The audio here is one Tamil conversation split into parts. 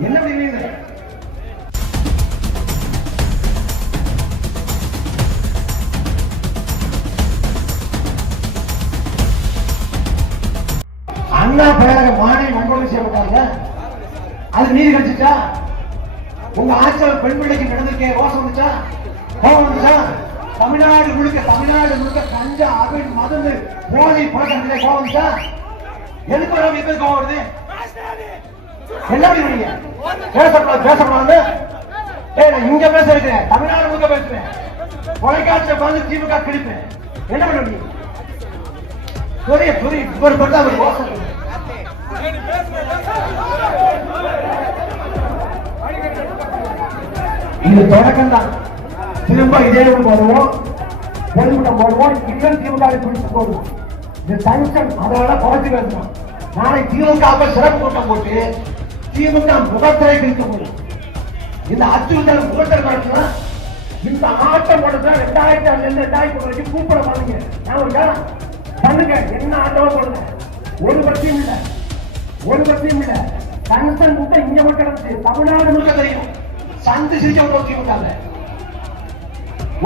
என்ன பண்ணுவீங்க அண்ணா பேரக மாநில மண்பொருள் செய்யப்பட்டாங்க அது நீதி கிடைச்சிச்சா? உங்க ஆட்சியாளர் பெண் பிள்ளைக்கு நடந்திருக்கே ரோசம் வந்துச்சா? கோபம் வந்துச்சா? தமிழ்நாடு முழுக்க தமிழ்நாடு முழுக்க கஞ்சா அபின் மருந்து போலி பழக்கம் கோபம் வந்துச்சா? எதுக்கு வராம எதுக்கு கோபம் வருது? என்ன பண்ணுவீங்க பேசக்கூடாது பேசக்கூடாது ஏய் நான் இங்க பேச இருக்கிறேன் தமிழ்நாடு முழுக்க பேசுறேன். தொலைக்காட்சியை பார்த்து திமுக பிடிப்பேன் என்ன பண்ணுவீங்க புரிய புரிய. ஒரு பார்த்தா அவர் ரோசம் இது தொடக்கம் தான். திரும்ப இதே ஒன்று வருவோம். பெருமிடம் போடுவோம் இன்னும் திமுக பிடிச்சு போடுவோம். இது டென்ஷன் அதனால குறைச்சி பேசணும். நாளை திமுக சிறப்பு கூட்டம் போட்டு திமுக முகத்திரை கிழிக்க முடியும் இந்த அச்சுறுத்தல் முகத்திரை நடத்தினா இந்த ஆட்டம் போடுறத ரெண்டாயிரத்தி அஞ்சுல இருந்து ரெண்டாயிரத்தி வரைக்கும் கூப்பிட பண்ணுங்க நான் பண்ணுங்க. என்ன ஆட்டமோ போடுங்க ஒரு பட்சியும் இல்லை. ஒரு பட்சியும் இல்லை. கன்சன் முட்டை இங்க மட்டும் இருந்துச்சு தமிழ்நாடு முழுக்க தெரியும். சந்து சிரிக்க போச்சு விட்டாங்க.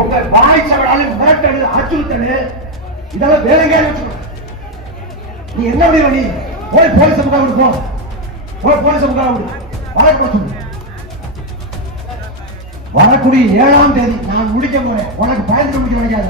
உங்க வாய் சவடாலு மிரட்டல் அச்சுறுத்தல். இதெல்லாம் வேலைக்கே வச்சுக்கணும் நீ என்ன முடியும் நீ? போய் போலீஸ் முகாம் இருக்கும் போலீஸ் வழக்கு வரக்கூடிய ஏழாம் தேதி நான் முடிக்க போறேன். உனக்கு பயந்து முடிக்க நினைக்காத.